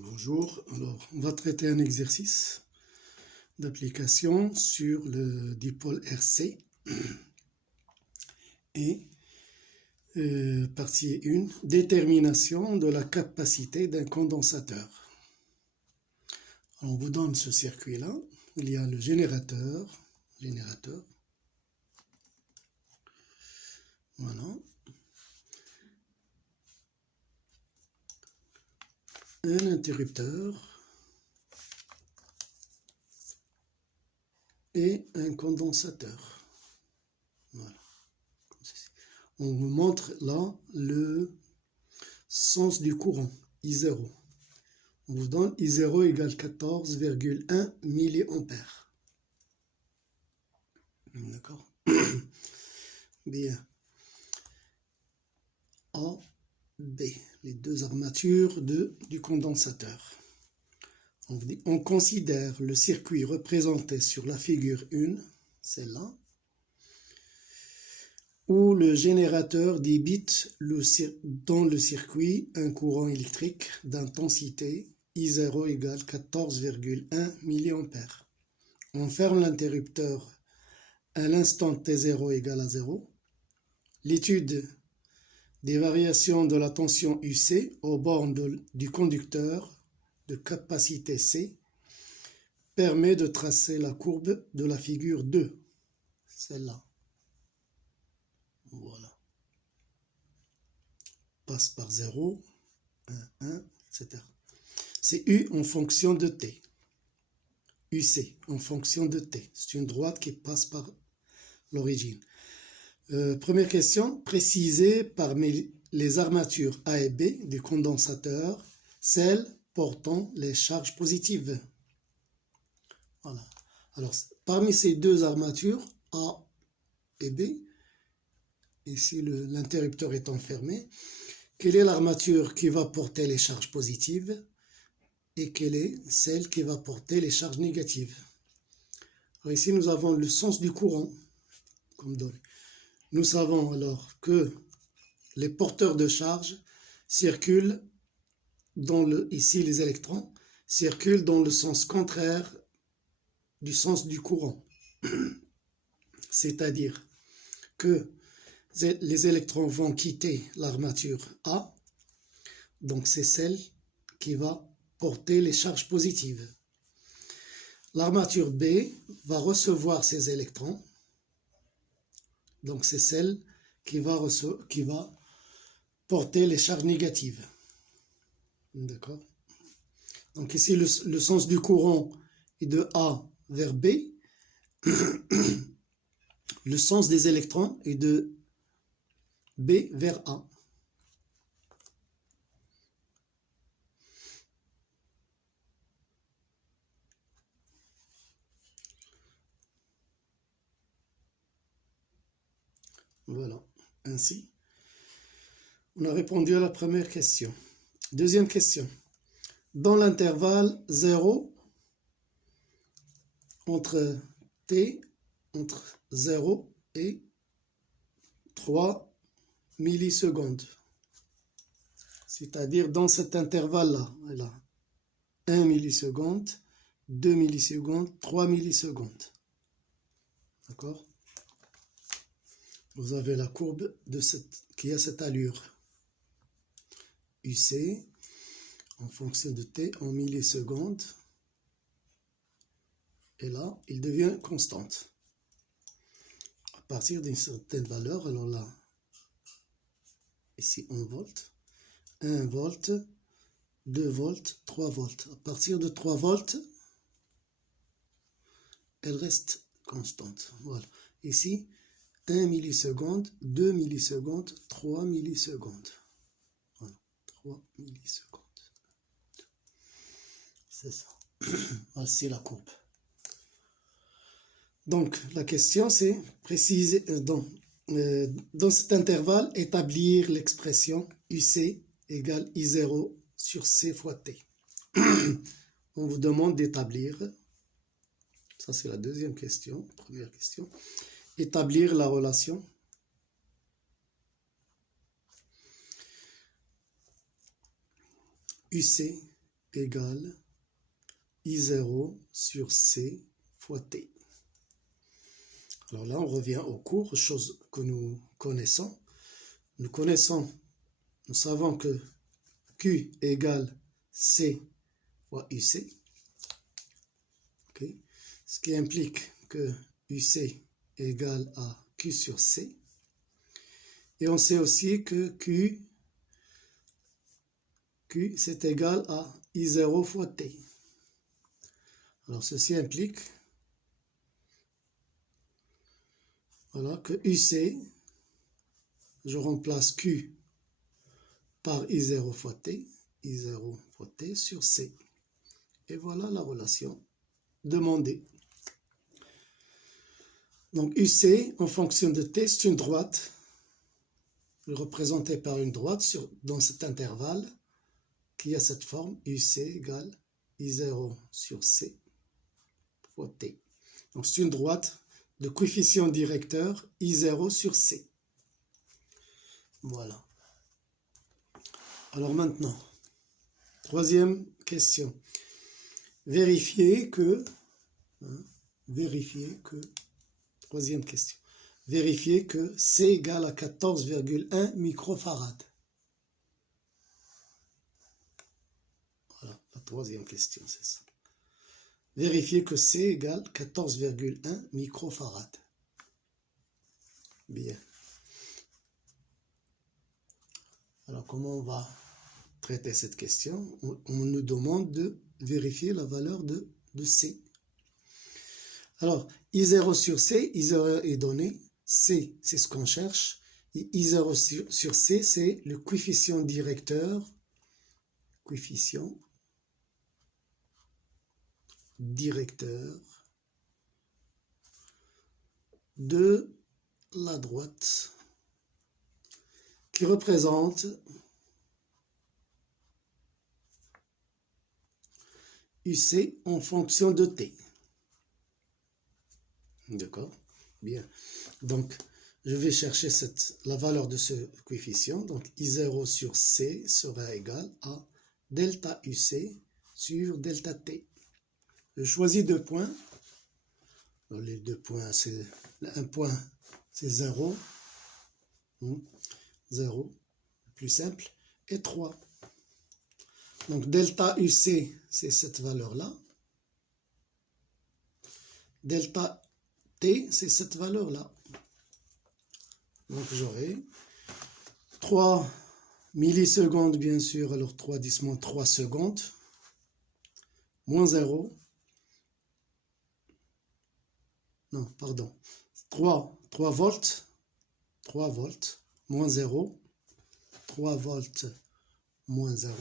Bonjour, alors on va traiter un exercice d'application sur le dipôle RC et partie 1, détermination de la capacité d'un condensateur. Alors, on vous donne ce circuit-là, il y a le générateur, voilà, un interrupteur et un condensateur. Voilà. On vous montre là le sens du courant, I0. On vous donne I0 égale 14,1 milliampères. D'accord? Bien. A, B, les deux armatures du condensateur. On considère le circuit représenté sur la figure 1, celle-là, où le générateur débite dans le circuit un courant électrique d'intensité I0 égale 14,1 milliampères. On ferme l'interrupteur à l'instant T0 égale à 0. L'étude des variations de la tension UC aux bornes du conducteur de capacité C permet de tracer la courbe de la figure 2, celle-là. Voilà. Passe par 0, 1, etc. C'est U en fonction de T. UC en fonction de T. C'est une droite qui passe par l'origine. Première question, précisez parmi les armatures A et B du condensateur, celles portant les charges positives. Voilà. Alors, parmi ces deux armatures, A et B, ici l'interrupteur est enfermé, quelle est l'armature qui va porter les charges positives et quelle est celle qui va porter les charges négatives? Alors ici, nous avons le sens du courant, comme donné. Nous savons alors que les porteurs de charge circulent ici les électrons, circulent dans le sens contraire du sens du courant. C'est-à-dire que les électrons vont quitter l'armature A, donc c'est celle qui va porter les charges positives. L'armature B va recevoir ces électrons, donc c'est celle qui va porter les charges négatives. D'accord? Donc ici, le sens du courant est de A vers B. Le sens des électrons est de B vers A. Voilà, ainsi, on a répondu à la première question. Deuxième question. Dans l'intervalle 0, entre 0 et 3 millisecondes. C'est-à-dire dans cet intervalle-là, voilà, 1 milliseconde, 2 millisecondes, 3 millisecondes. D'accord? Vous avez la courbe qui a cette allure. UC en fonction de T en millisecondes. Et là, il devient constante. À partir d'une certaine valeur, alors là, ici 1 volt, 1 volt, 2 volts, 3 volts. À partir de 3 volts, elle reste constante. Voilà. Ici, 1 milliseconde, 2 millisecondes, 3 millisecondes. Voilà, 3 millisecondes. C'est ça. Voici la courbe. Donc, la question, c'est préciser, dans cet intervalle, établir l'expression UC égale I0 sur C fois T. On vous demande d'établir, ça c'est la deuxième question, première question, établir la relation UC égale I0 sur C fois T. Alors là, on revient au cours, chose que nous connaissons. Nous savons que Q égale C fois UC. Okay. Ce qui implique que UC égale à Q sur C. Et on sait aussi que Q c'est égal à I0 fois T. Alors ceci implique voilà, que UC, je remplace Q par I0 fois T, I0 fois T sur C. Et voilà la relation demandée. Donc UC en fonction de T, c'est une droite représentée par une droite dans cet intervalle qui a cette forme UC égale I0 sur C fois T. Donc c'est une droite de coefficient directeur I0 sur C. Voilà. Alors maintenant, troisième question. Vérifier que, troisième question. Vérifier que C égale à 14,1 microfarad. Voilà, la troisième question, c'est ça. Vérifier que C égale 14,1 microfarad. Bien. Alors, comment on va traiter cette question? On nous demande de vérifier la valeur de C. Alors, I0 sur C, I0 est donné. C, c'est ce qu'on cherche. Et I0 sur C, c'est le coefficient directeur. Coefficient directeur de la droite qui représente UC en fonction de T. D'accord? Bien. Donc, je vais chercher la valeur de ce coefficient. Donc, I0 sur C sera égal à delta UC sur delta T. Je choisis 2 points. Alors, les 2 points, c'est un point, c'est 0. 0, plus simple, et 3. Donc, delta UC, c'est cette valeur-là. Delta T, c'est cette valeur-là. Donc, j'aurai 3 millisecondes, bien sûr. Alors, 3, 10 moins 3 secondes. Moins 0. Non, pardon. 3 volts. 3 volts. Moins 0. 3 volts moins 0.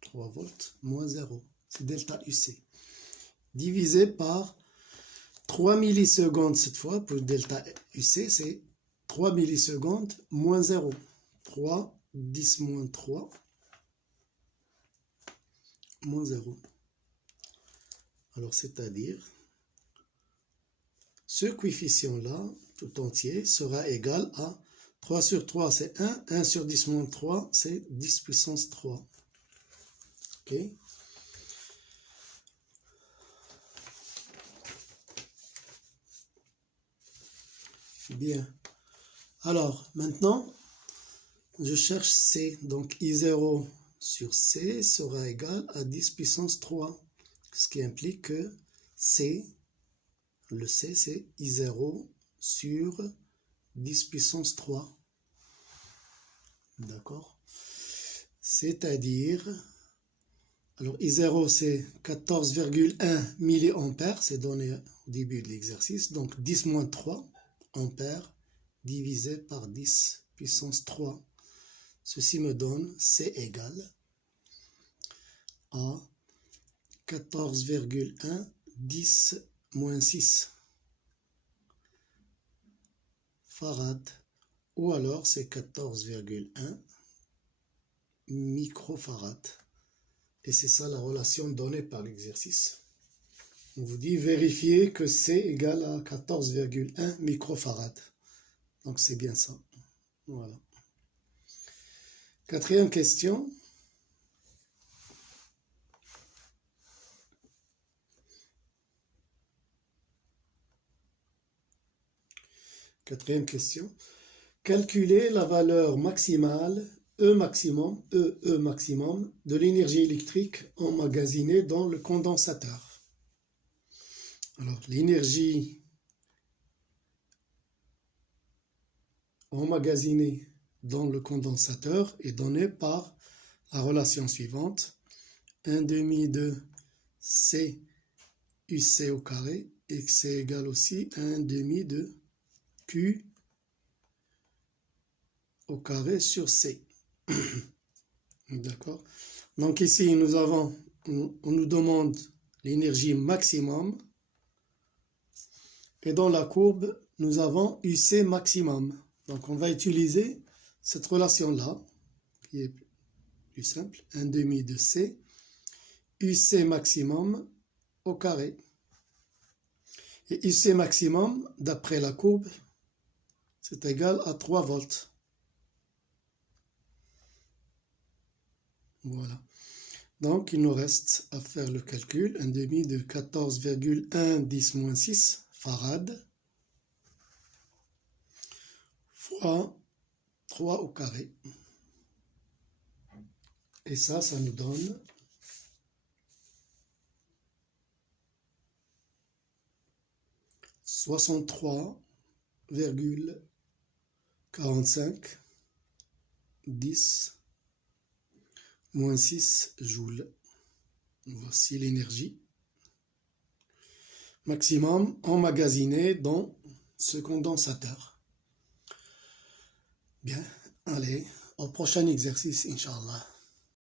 3 volts moins 0. C'est delta UC. Divisé par 3 millisecondes cette fois. Pour delta UC, c'est 3 millisecondes moins 0. 3, 10 moins 3, moins 0. Alors, c'est-à-dire, ce coefficient-là, tout entier, sera égal à 3 sur 3, c'est 1. 1 sur 10 moins 3, c'est 10 puissance 3. OK? Bien. Alors, maintenant, je cherche C. Donc, I0 sur C sera égal à 10 puissance 3. Ce qui implique que C, le C, c'est I0 sur 10 puissance 3. D'accord? C'est-à-dire, alors I0 c'est 14,1 milliampères, c'est donné au début de l'exercice. Donc 10 moins 3 ampères divisé par 10 puissance 3. Ceci me donne C égale à 14,1 10 moins 6 farad, ou alors c'est 14,1 microfarad. Et c'est ça la relation donnée par l'exercice. On vous dit vérifier que C égale à 14,1 microfarad. Donc c'est bien ça. Voilà. Quatrième question. Quatrième question. Calculer la valeur maximale, E maximum, de l'énergie électrique emmagasinée dans le condensateur. Alors, l'énergie emmagasinée dans le condensateur est donnée par la relation suivante. 1/2 de C UC au carré, et c'est égal aussi à 1/2 de Q au carré sur C. D'accord. Donc ici, on nous demande l'énergie maximum. Et dans la courbe, nous avons UC maximum. Donc on va utiliser cette relation-là, qui est plus simple. 1/2 de C, UC maximum au carré. Et UC maximum, d'après la courbe, c'est égal à 3 volts. Voilà. Donc, il nous reste à faire le calcul. 1/2 de 14,1 farad fois 3 au carré. Et ça nous donne 63,45 10 moins 6 joules. Voici l'énergie maximum emmagasinée dans ce condensateur. Bien, allez, au prochain exercice, Inch'Allah.